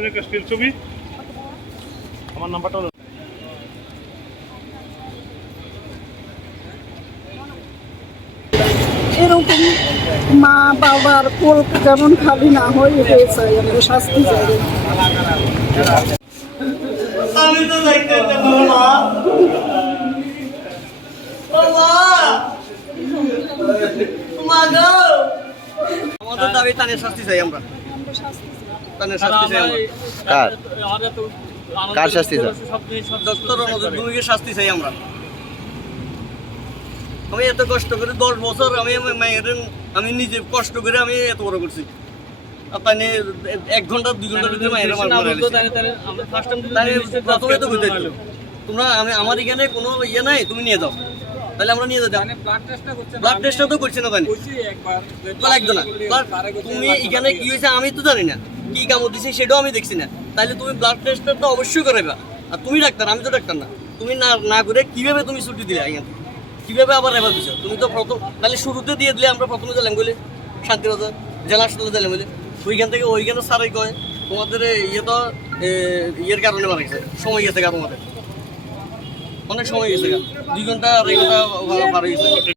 একটা স্টিল ছবি। আমার নাম্বারটা এরকম মা বাবার কোল যেমন খালি না হয় এটাই চাই আমরা শাস্তি চাই আমি তো দেখতে আমাদের দাবি তানের শাস্তি চাই আমরা তানের শাস্তি চাই আমরা কার? কার শাস্তি চান ডক্টর আমাদের শাস্তি চাই আমরা। আমি এত কষ্ট করে দশ বছর আমি মায়ের আমি নিজে কষ্ট করে আমি এত বড় করছি। এক ঘণ্টা দুই ঘণ্টার ভিতরে মায়ের আমার মারা গেছে। তাই প্রথমে তো বুঝতে তোমরা আমি আমার এখানে কোনো ইয়ে নাই তুমি নিয়ে যাও। তাহলে আমরা নিয়ে যেতাম। ব্লাড টেস্টটা তো করছি না তুমি এখানে কি হয়েছে আমি তো জানি না। কি কামড় দিছে সেটাও আমি দেখছি না। তাহলে তুমি ব্লাড টেস্টটা তো অবশ্যই করাইবা। আর তুমি ডাক্তার, আমি তো ডাক্তার না। তুমি না না করে কীভাবে তুমি ছুটি দিলে এখান? কীভাবে আবার এবার দিছো? তুমি তো প্রথম তাহলে শুরুতে দিয়ে দিলে আমরা প্রথমে দিলাম বলে শান্তিবাজার জেলা হাসপাতালে দিলাম বলে ওইখান থেকে ওইখানে সারাই কয়, তোমাদের ইয়ে তো ইয়ের কারণে মারা গেছে সময় গেছে গা তোমাদের। অনেক সময় গেছে গা। দুই ঘণ্টা, আড়াই ঘণ্টা পার গেছে।